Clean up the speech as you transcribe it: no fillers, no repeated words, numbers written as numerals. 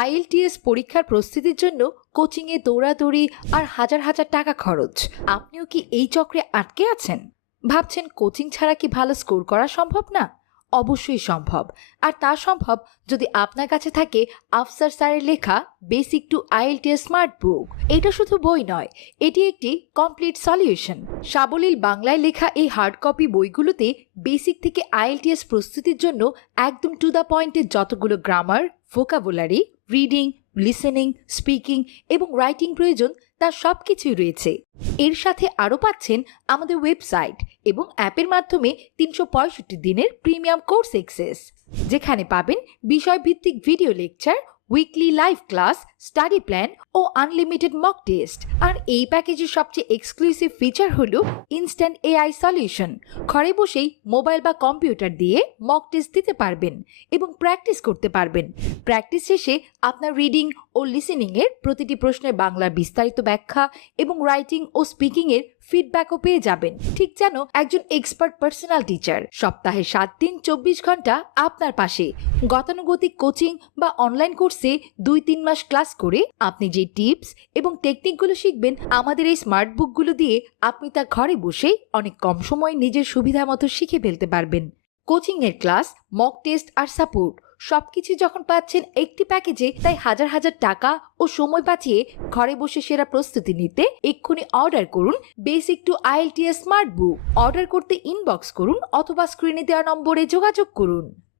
IELTS পরীক্ষার প্রস্তুতির জন্য কোচিংয়ে দৌড়াদৌড়ি আর হাজার হাজার টাকা খরচ। আপনিও কি এই চক্রে আটকে আছেন? ভাবছেন কোচিং ছাড়া কি ভালো স্কোর করা সম্ভব না? অবশ্যই সম্ভব। আর তা সম্ভব যদি আপনার কাছে থাকে আফসার স্যারের লেখা বেসিক টু আইএলটিএস স্মার্ট বুক। এটা শুধু বই নয়, এটি একটি কমপ্লিট সলিউশন। সাবলীল বাংলায় লেখা এই হার্ড কপি বইগুলোতে বেসিক থেকে আইএলটিএস প্রস্তুতির জন্য একদম টু দ্য পয়েন্টের যতগুলো grammar, vocabulary, reading, listening, speaking এবং রাইটিং প্রয়োজন তার সবকিছুই রয়েছে। এর সাথে আরও পাচ্ছেন আমাদের ওয়েবসাইট এবং অ্যাপের মাধ্যমে 365 দিনের প্রিমিয়াম কোর্স অ্যাক্সেস, যেখানে পাবেন বিষয়ভিত্তিক video lecture, weekly live class, study plan ও আনলিমিটেড মক টেস্ট। আর এই প্যাকেজের সবচেয়ে এক্সক্লুসিভ ফিচার হলো ইনস্ট্যান্ট এআই সলিউশন। ঘরে বসেই মোবাইল বা কম্পিউটার দিয়ে মক টেস্ট দিতে পারবেন এবং প্র্যাকটিস করতে পারবেন। প্র্যাকটিস শেষে আপনার রিডিং ও লিসেনিংয়ের প্রতিটি প্রশ্নের বাংলা বিস্তারিত ব্যাখ্যা এবং রাইটিং ও স্পিকিংয়ের ফিডব্যাকও পেয়ে যাবেন, ঠিক যেন একজন এক্সপার্ট পার্সোনাল টিচার। সপ্তাহে 7 দিন 24 ঘন্টা আপনার পাশে। গতানুগতিক কোচিং বা অনলাইন কোর্সে 2-3 মাস ক্লাস করে আপনি যে টিপস এবং টেকনিকগুলো শিখবেন আমাদের এই স্মার্ট বুকগুলো দিয়ে আপনি তা ঘরে বসেই অনেক কম সময়ে নিজের সুবিধা মতো শিখে ফেলতে পারবেন। কোচিংয়ের ক্লাস, মক টেস্ট আর সাপোর্ট সবকিছু যখন পাচ্ছেন একটি প্যাকেজে, তাই হাজার হাজার টাকা ও সময় বাঁচিয়ে ঘরে বসে সেরা প্রস্তুতি নিতে এক্ষুনি অর্ডার করুন basic to IELTS smart book. Order করতে ইনবক্স করুন অথবা স্ক্রিনে দেওয়া নম্বরে যোগাযোগ করুন।